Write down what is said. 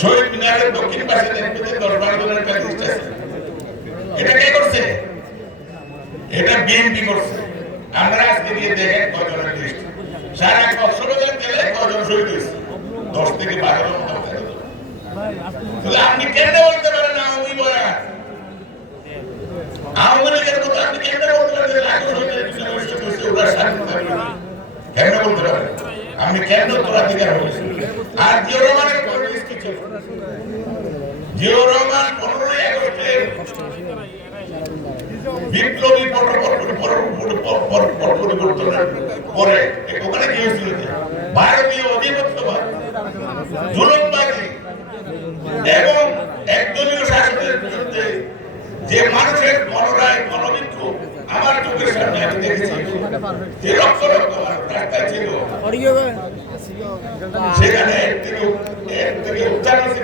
শহীদ মিনারের দক্ষিণ পাশে দেখবেন 10-12 জনের একটা লিস্ট আছে। এটা কে করছে? এটা বিএনপি করছে। আমরা আজকে দিয়ে দেখেন কয়জনের লিস্ট। সারা কক্সবাজার জেলায় কয়জন শহীদ হয়েছে? 10 থেকে 12 জন মতো। আপনি কেন বলতে পারেন আওয়ামী বলা? আওয়ামী লীগের কথা আপনি কেন বলতে পারেন? কেন বলতে পারেন? আমি কেন উত্তরাধিকার বলেছি? আর জিয়াউর রহমানের লিস্ট কি ছিল? জিয়াউর রহমান 15ই আগস্টের বিপ্লবী পরিবর্তনের পরে ওখানে কি হয়েছিল? ভারতীয় আধিপত্যবাদ, জুলুমবাদী এবং একদলীয় শাসনের বিরুদ্ধে যে মানুষের মনোরায় মনোবিক্ষোভ আমার চোখের সামনে আমি দেখেছি। যে লক্ষ লক্ষ রাস্তায় ছিল, সেখানে এর থেকে উত্থান হয়েছে